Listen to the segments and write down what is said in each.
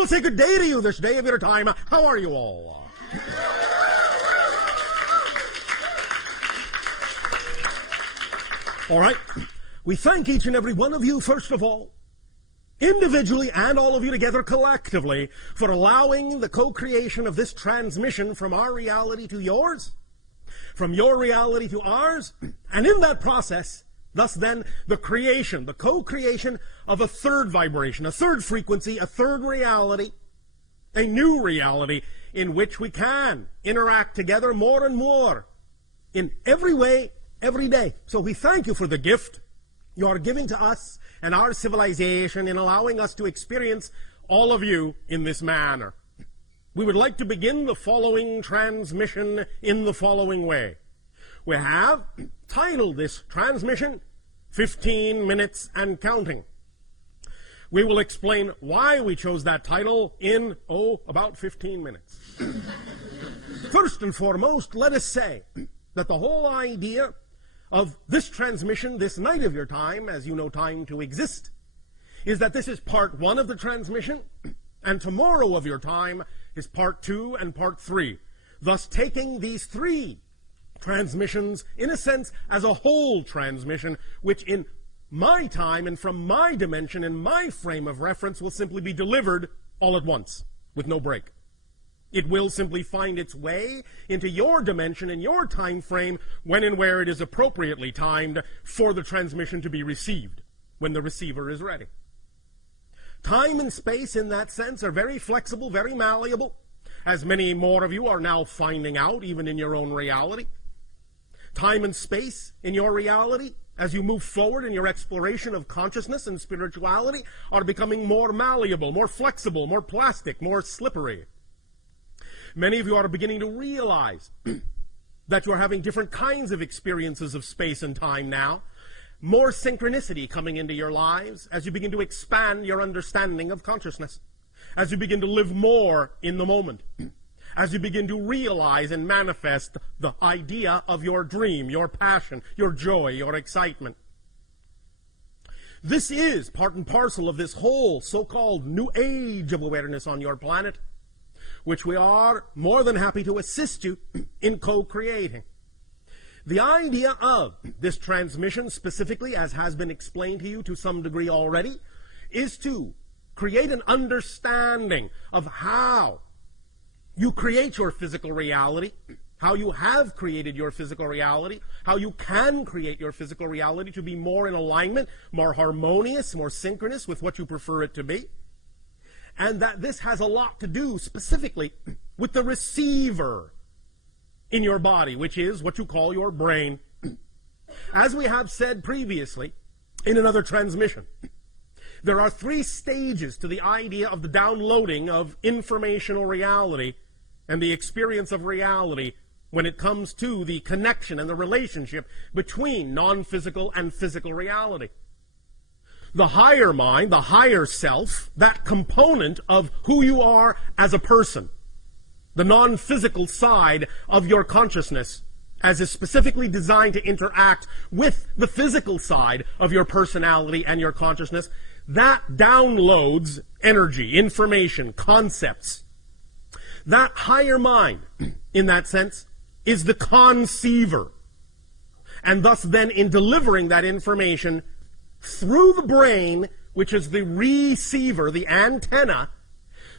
will say good day to you this day of your time. How are you all? All right. We thank each and every one of you, first of all, individually and all of you together collectively, for allowing the co-creation of this transmission from our reality to yours, from your reality to ours, and in that process, thus then, the creation, the co-creation of a third vibration, a third frequency, a third reality, a new reality in which we can interact together more and more in every way, every day. So we thank you for the gift you are giving to us and our civilization in allowing us to experience all of you in this manner. We would like to begin the following transmission in the following way. We have titled this transmission 15 Minutes and Counting. We will explain why we chose that title in, about 15 minutes. First and foremost, let us say that the whole idea of this transmission, this night of your time, as you know time to exist, is that this is part 1 of the transmission, and tomorrow of your time is part 2 and part 3, thus taking these 3 transmissions, in a sense, as a whole transmission, which in my time and from my dimension and my frame of reference will simply be delivered all at once, with no break. It will simply find its way into your dimension and your time frame when and where it is appropriately timed for the transmission to be received, when the receiver is ready. Time and space in that sense are very flexible, very malleable, as many more of you are now finding out, even in your own reality. Time and space in your reality, as you move forward in your exploration of consciousness and spirituality, are becoming more malleable, more flexible, more plastic, more slippery. Many of you are beginning to realize that you're having different kinds of experiences of space and time now, more synchronicity coming into your lives as you begin to expand your understanding of consciousness, as you begin to live more in the moment, as you begin to realize and manifest the idea of your dream, your passion, your joy, your excitement. This is part and parcel of this whole so-called new age of awareness on your planet, which we are more than happy to assist you in co-creating. The idea of this transmission, specifically, as has been explained to you to some degree already, is to create an understanding of how you create your physical reality, how you have created your physical reality, how you can create your physical reality to be more in alignment, more harmonious, more synchronous with what you prefer it to be. And that this has a lot to do specifically with the receiver in your body, which is what you call your brain. As we have said previously in another transmission, there are 3 stages to the idea of the downloading of informational reality and the experience of reality when it comes to the connection and the relationship between non-physical and physical reality. The higher mind, the higher self, that component of who you are as a person, the non-physical side of your consciousness, as is specifically designed to interact with the physical side of your personality and your consciousness, that downloads energy, information, concepts. That higher mind, in that sense, is the conceiver. And thus then, in delivering that information through the brain, which is the receiver, the antenna,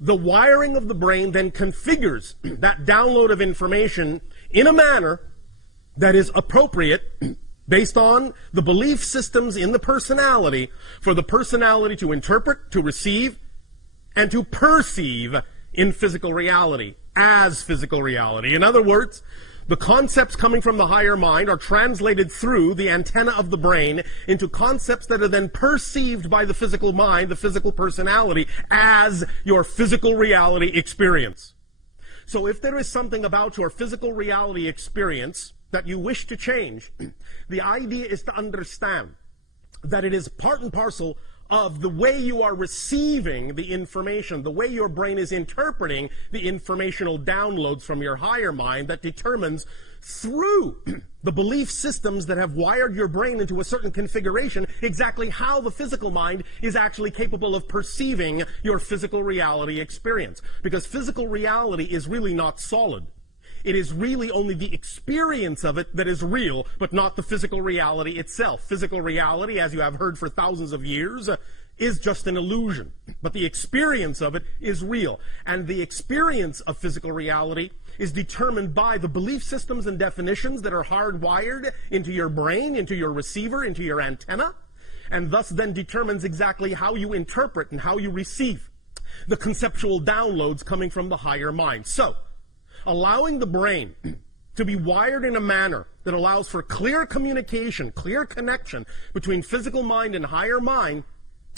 the wiring of the brain then configures that download of information in a manner that is appropriate based on the belief systems in the personality for the personality to interpret, to receive, and to perceive in physical reality, as physical reality. In other words, the concepts coming from the higher mind are translated through the antenna of the brain into concepts that are then perceived by the physical mind, the physical personality, as your physical reality experience. So if there is something about your physical reality experience that you wish to change, the idea is to understand that it is part and parcel of the way you are receiving the information, the way your brain is interpreting the informational downloads from your higher mind that determines through the belief systems that have wired your brain into a certain configuration exactly how the physical mind is actually capable of perceiving your physical reality experience. Because physical reality is really not solid. It is really only the experience of it that is real, but not the physical reality itself. Physical reality, as you have heard for thousands of years, is just an illusion. But the experience of it is real. And the experience of physical reality is determined by the belief systems and definitions that are hardwired into your brain, into your receiver, into your antenna, and thus then determines exactly how you interpret and how you receive the conceptual downloads coming from the higher mind. So, allowing the brain to be wired in a manner that allows for clear communication, clear connection between physical mind and higher mind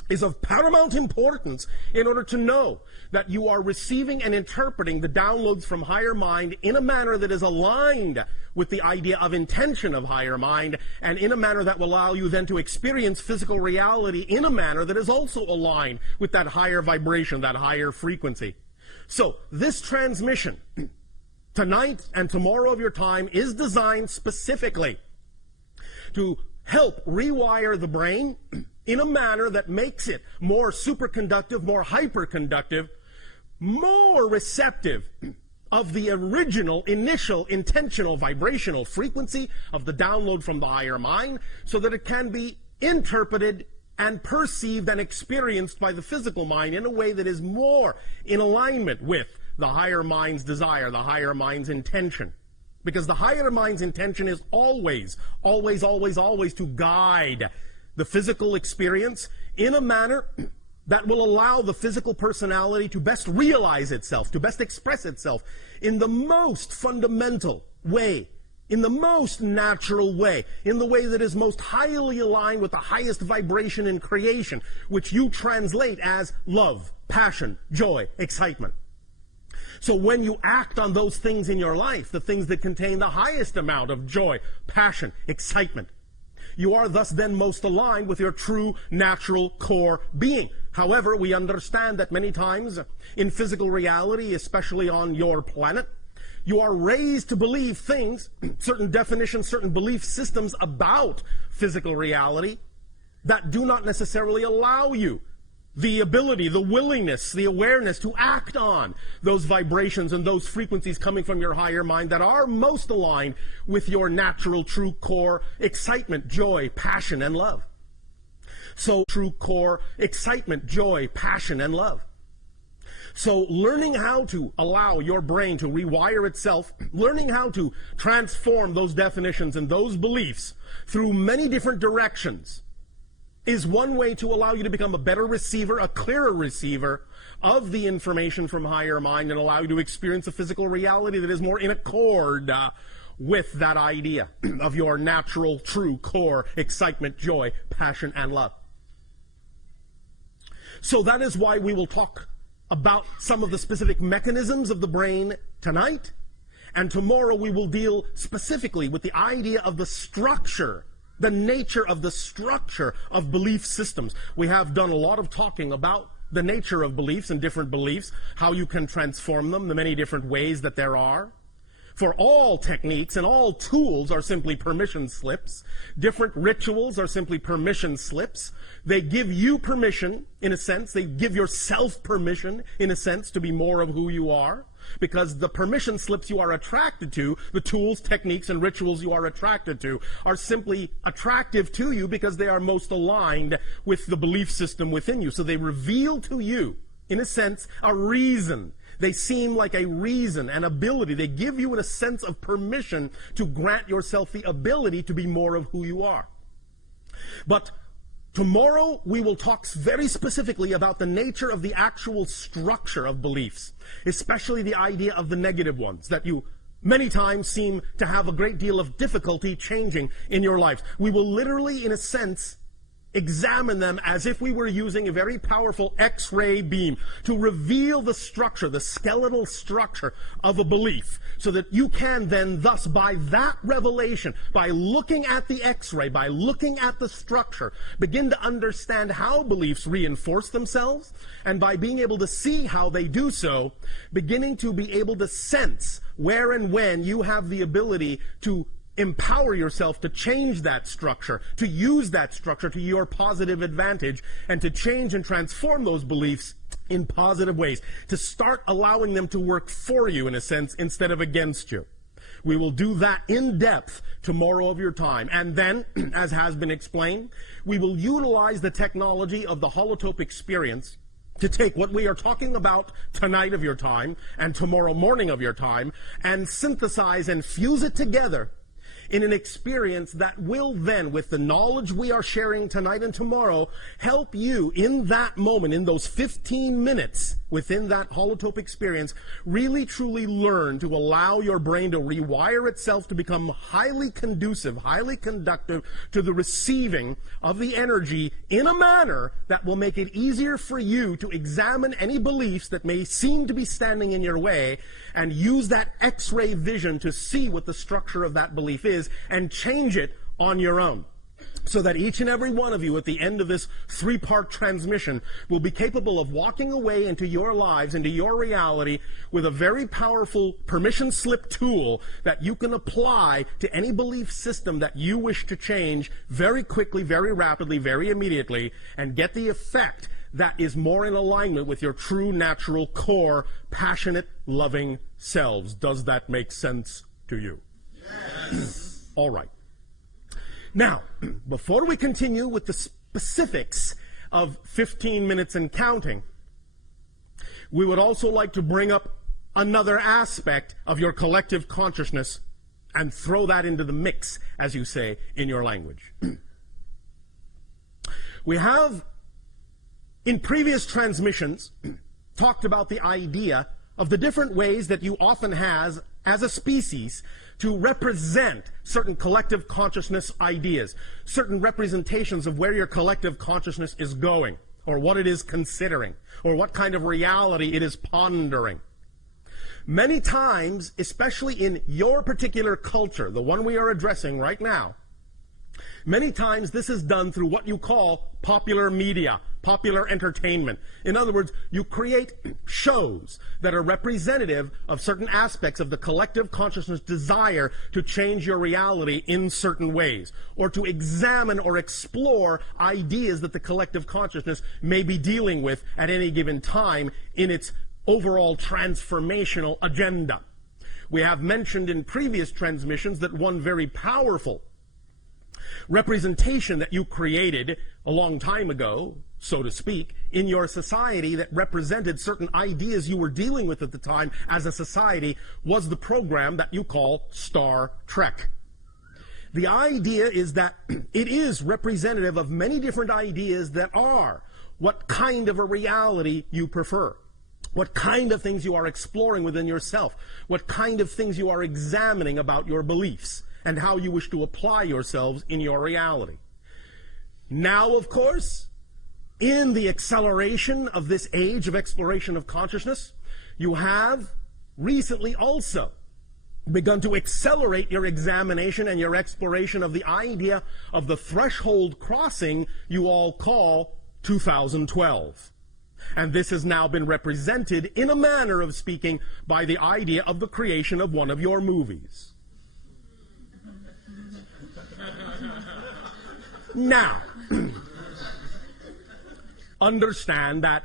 is of paramount importance in order to know that you are receiving and interpreting the downloads from higher mind in a manner that is aligned with the idea of intention of higher mind, and in a manner that will allow you then to experience physical reality in a manner that is also aligned with that higher vibration, that higher frequency. So this transmission tonight and tomorrow of your time is designed specifically to help rewire the brain in a manner that makes it more superconductive, more hyperconductive, more receptive of the original, initial, intentional, vibrational frequency of the download from the higher mind, so that it can be interpreted and perceived and experienced by the physical mind in a way that is more in alignment with the higher mind's desire, the higher mind's intention. Because the higher mind's intention is always, always, always, always to guide the physical experience in a manner that will allow the physical personality to best realize itself, to best express itself in the most fundamental way, in the most natural way, in the way that is most highly aligned with the highest vibration in creation, which you translate as love, passion, joy, excitement. So when you act on those things in your life, the things that contain the highest amount of joy, passion, excitement, you are thus then most aligned with your true natural core being. However, we understand that many times in physical reality, especially on your planet, you are raised to believe things, certain definitions, certain belief systems about physical reality that do not necessarily allow you the ability, the willingness, the awareness to act on those vibrations and those frequencies coming from your higher mind that are most aligned with your natural true core excitement, joy, passion, and love. So true core excitement, joy, passion, and love. So learning how to allow your brain to rewire itself, learning how to transform those definitions and those beliefs through many different directions is one way to allow you to become a better receiver, a clearer receiver of the information from higher mind, and allow you to experience a physical reality that is more in accord with that idea of your natural, true core excitement, joy, passion, and love. So that is why we will talk about some of the specific mechanisms of the brain tonight, and tomorrow we will deal specifically with the idea of the structure, the nature of the structure of belief systems. We have done a lot of talking about the nature of beliefs and different beliefs, how you can transform them, the many different ways that there are. For all techniques and all tools are simply permission slips. Different rituals are simply permission slips. They give you permission, in a sense. They give yourself permission, in a sense, to be more of who you are. Because the permission slips you are attracted to, the tools, techniques, and rituals you are attracted to, are simply attractive to you because they are most aligned with the belief system within you. So they reveal to you, in a sense, a reason. They seem like a reason, an ability. They give you a sense of permission to grant yourself the ability to be more of who you are. But tomorrow, we will talk very specifically about the nature of the actual structure of beliefs, especially the idea of the negative ones that you many times seem to have a great deal of difficulty changing in your lives. We will literally, in a sense, examine them as if we were using a very powerful X-ray beam to reveal the structure, the skeletal structure of a belief, so that you can then thus, by that revelation, by looking at the X-ray, by looking at the structure, begin to understand how beliefs reinforce themselves, and by being able to see how they do so, beginning to be able to sense where and when you have the ability to empower yourself to change that structure, to use that structure to your positive advantage, and to change and transform those beliefs in positive ways, to start allowing them to work for you, in a sense, instead of against you. We will do that in depth tomorrow of your time. And then, as has been explained, we will utilize the technology of the Holotope Experience to take what we are talking about tonight of your time and tomorrow morning of your time and synthesize and fuse it together in an experience that will then, with the knowledge we are sharing tonight and tomorrow, help you in that moment, in those 15 minutes within that Holotope experience, really truly learn to allow your brain to rewire itself to become highly conducive, highly conductive to the receiving of the energy in a manner that will make it easier for you to examine any beliefs that may seem to be standing in your way and use that X-ray vision to see what the structure of that belief is and change it on your own, so that each and every one of you at the end of this 3-part transmission will be capable of walking away into your lives, into your reality, with a very powerful permission slip tool that you can apply to any belief system that you wish to change very quickly, very rapidly, very immediately, and get the effect that is more in alignment with your true, natural, core, passionate, loving selves. Does that make sense to you? Yes. All right. Now, before we continue with the specifics of 15 minutes and counting, we would also like to bring up another aspect of your collective consciousness and throw that into the mix, as you say in your language. We have, in previous transmissions, talked about the idea of the different ways that you often have, as a species, to represent certain collective consciousness ideas, certain representations of where your collective consciousness is going, or what it is considering, or what kind of reality it is pondering. Many times, especially in your particular culture, the one we are addressing right now, many times this is done through what you call popular media, popular entertainment. In other words, you create shows that are representative of certain aspects of the collective consciousness desire to change your reality in certain ways, or to examine or explore ideas that the collective consciousness may be dealing with at any given time in its overall transformational agenda. We have mentioned in previous transmissions that one very powerful representation that you created a long time ago, so to speak, in your society that represented certain ideas you were dealing with at the time as a society was the program that you call Star Trek. The idea is that it is representative of many different ideas that are what kind of a reality you prefer, what kind of things you are exploring within yourself, what kind of things you are examining about your beliefs, and how you wish to apply yourselves in your reality. Now, of course, in the acceleration of this age of exploration of consciousness, you have recently also begun to accelerate your examination and your exploration of the idea of the threshold crossing you all call 2012. And this has now been represented, in a manner of speaking, by the idea of the creation of one of your movies. Now, understand that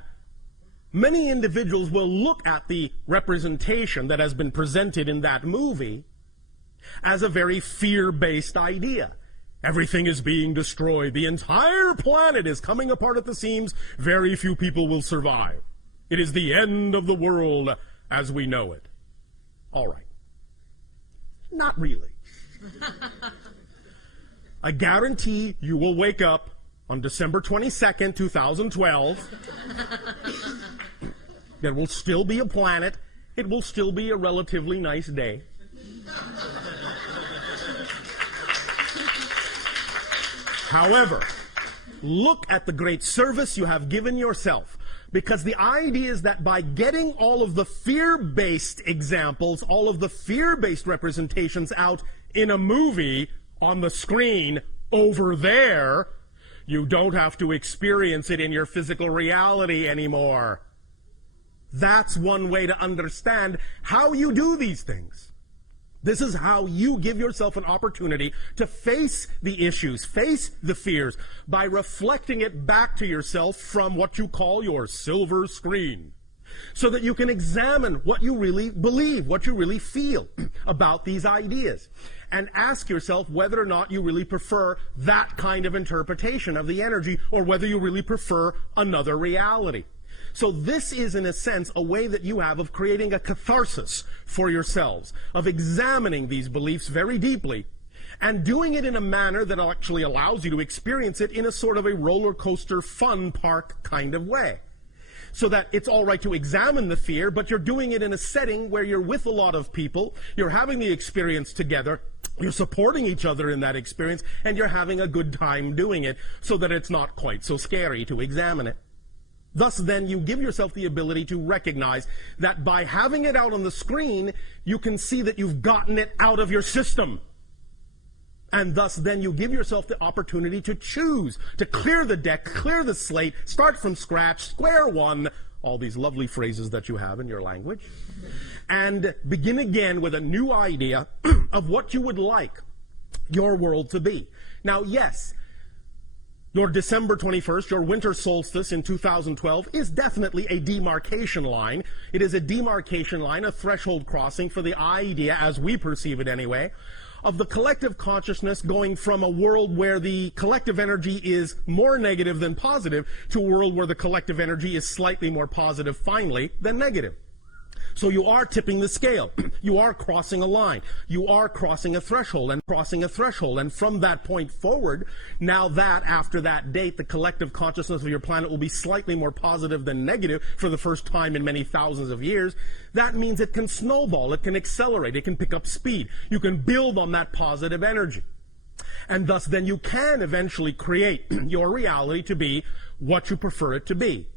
many individuals will look at the representation that has been presented in that movie as a very fear-based idea. Everything is being destroyed. The entire planet is coming apart at the seams. Very few people will survive. It is the end of the world as we know it. All right. Not really. I guarantee you will wake up on December 22nd, 2012. There will still be a planet. It will still be a relatively nice day. However, Look at the great service you have given yourself. Because the idea is that by getting all of the fear-based examples, all of the fear-based representations out in a movie on the screen over there, you don't have to experience it in your physical reality anymore. That's one way to understand how you do these things. This is how you give yourself an opportunity to face the issues, face the fears, by reflecting it back to yourself from what you call your silver screen, so that you can examine what you really believe, what you really feel about these ideas, and ask yourself whether or not you really prefer that kind of interpretation of the energy, or whether you really prefer another reality. So this is, in a sense, a way that you have of creating a catharsis for yourselves, of examining these beliefs very deeply, and doing it in a manner that actually allows you to experience it in a sort of a roller coaster fun park kind of way. So that it's all right to examine the fear, but you're doing it in a setting where you're with a lot of people, you're having the experience together, you're supporting each other in that experience, and you're having a good time doing it, so that it's not quite so scary to examine it. Thus, then, you give yourself the ability to recognize that by having it out on the screen, you can see that you've gotten it out of your system. And thus, then, you give yourself the opportunity to choose, to clear the deck, clear the slate, start from scratch, square one, all these lovely phrases that you have in your language, and begin again with a new idea of what you would like your world to be. Now, yes, your December 21st, your winter solstice in 2012, is definitely a demarcation line. It is a demarcation line, a threshold crossing for the idea, as we perceive it anyway, of the collective consciousness going from a world where the collective energy is more negative than positive to a world where the collective energy is slightly more positive, finally, than negative. So you are tipping the scale. You are crossing a line. You are crossing a threshold and crossing a threshold. And from that point forward, now that after that date, the collective consciousness of your planet will be slightly more positive than negative for the first time in many thousands of years. That means it can snowball. It can accelerate. It can pick up speed. You can build on that positive energy. And thus then you can eventually create your reality to be what you prefer it to be.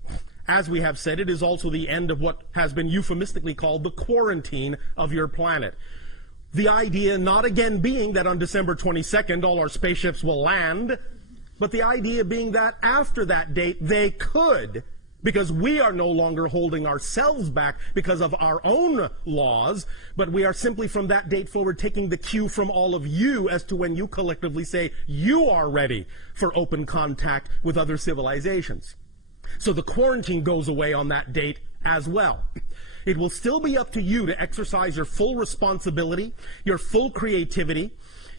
As we have said, it is also the end of what has been euphemistically called the quarantine of your planet. The idea not again being that on December 22nd all our spaceships will land, but the idea being that after that date they could, because we are no longer holding ourselves back because of our own laws, but we are simply from that date forward taking the cue from all of you as to when you collectively say you are ready for open contact with other civilizations. So the quarantine goes away on that date as well. It will still be up to you to exercise your full responsibility, your full creativity,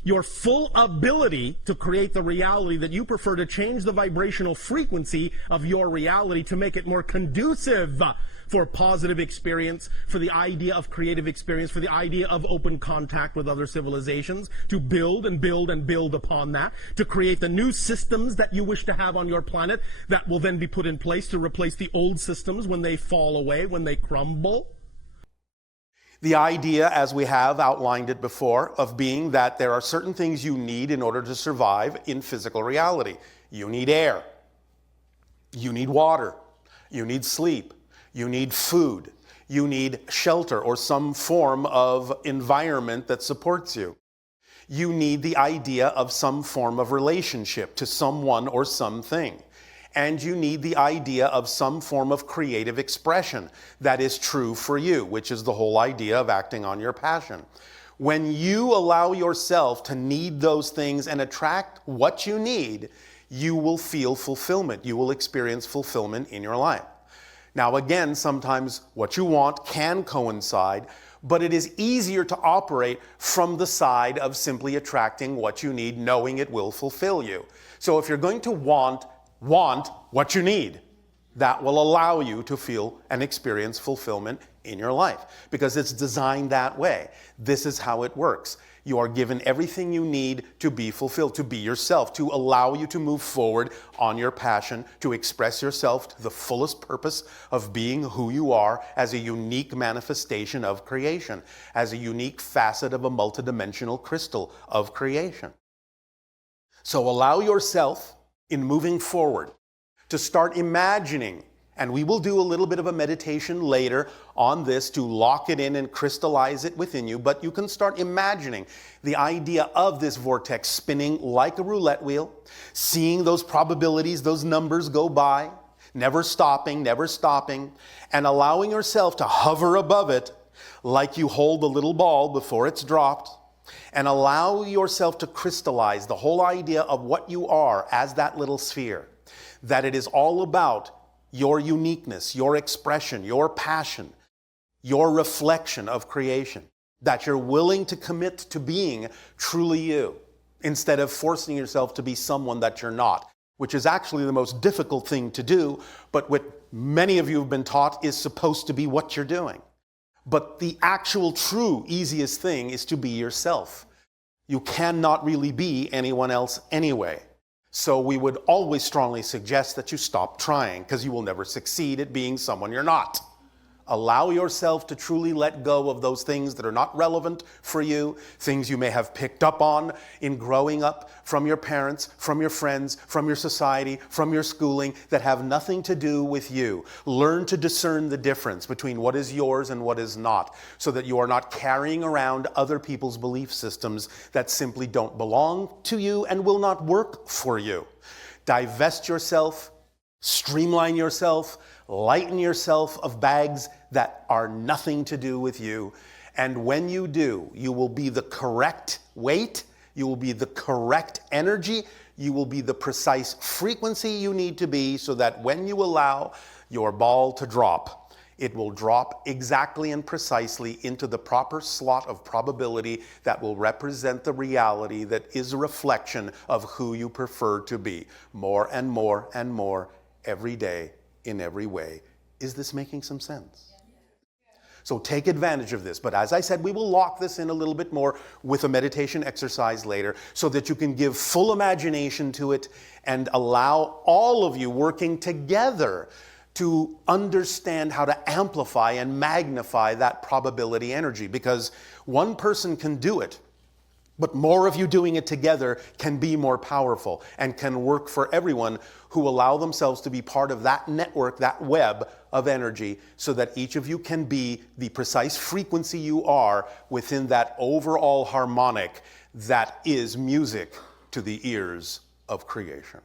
your full ability to create the reality that you prefer, to change the vibrational frequency of your reality to make it more conducive for positive experience, for the idea of creative experience, for the idea of open contact with other civilizations, to build and build and build upon that, to create the new systems that you wish to have on your planet that will then be put in place to replace the old systems when they fall away, when they crumble. The idea, as we have outlined it before, of being that there are certain things you need in order to survive in physical reality. You need air. You need water. You need sleep. You need food. You need shelter or some form of environment that supports you. You need the idea of some form of relationship to someone or something. And you need the idea of some form of creative expression that is true for you, which is the whole idea of acting on your passion. When you allow yourself to need those things and attract what you need, you will feel fulfillment. You will experience fulfillment in your life. Now again, sometimes what you want can coincide, but it is easier to operate from the side of simply attracting what you need, knowing it will fulfill you. So if you're going to want what you need, that will allow you to feel and experience fulfillment in your life, because it's designed that way. This is how it works. You are given everything you need to be fulfilled, to be yourself, to allow you to move forward on your passion, to express yourself to the fullest purpose of being who you are as a unique manifestation of creation, as a unique facet of a multidimensional crystal of creation. So allow yourself in moving forward, to start imagining, and we will do a little bit of a meditation later on this to lock it in and crystallize it within you, but you can start imagining the idea of this vortex spinning like a roulette wheel, seeing those probabilities, those numbers go by, never stopping, and allowing yourself to hover above it like you hold the little ball before it's dropped, and allow yourself to crystallize the whole idea of what you are as that little sphere, that it is all about your uniqueness, your expression, your passion, your reflection of creation, that you're willing to commit to being truly you, instead of forcing yourself to be someone that you're not, which is actually the most difficult thing to do, but what many of you have been taught is supposed to be what you're doing. But the actual true easiest thing is to be yourself. You cannot really be anyone else anyway. So we would always strongly suggest that you stop trying, because you will never succeed at being someone you're not. Allow yourself to truly let go of those things that are not relevant for you, things you may have picked up on in growing up from your parents, from your friends, from your society, from your schooling, that have nothing to do with you. Learn to discern the difference between what is yours and what is not, so that you are not carrying around other people's belief systems that simply don't belong to you and will not work for you. Divest yourself, streamline yourself, lighten yourself of bags that are nothing to do with you. And when you do, you will be the correct weight, you will be the correct energy, you will be the precise frequency you need to be, so that when you allow your ball to drop, it will drop exactly and precisely into the proper slot of probability that will represent the reality that is a reflection of who you prefer to be, more and more and more every day, in every way. Is this making some sense? So take advantage of this. But as I said, we will lock this in a little bit more with a meditation exercise later, so that you can give full imagination to it and allow all of you working together to understand how to amplify and magnify that probability energy. Because one person can do it, but more of you doing it together can be more powerful and can work for everyone who allow themselves to be part of that network, that web of energy, so that each of you can be the precise frequency you are within that overall harmonic that is music to the ears of creation.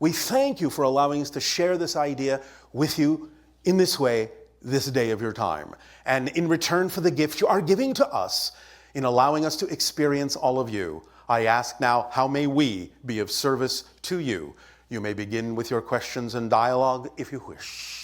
We thank you for allowing us to share this idea with you in this way, this day of your time. And in return for the gift you are giving to us, in allowing us to experience all of you, I ask now, how may we be of service to you? You may begin with your questions and dialogue if you wish.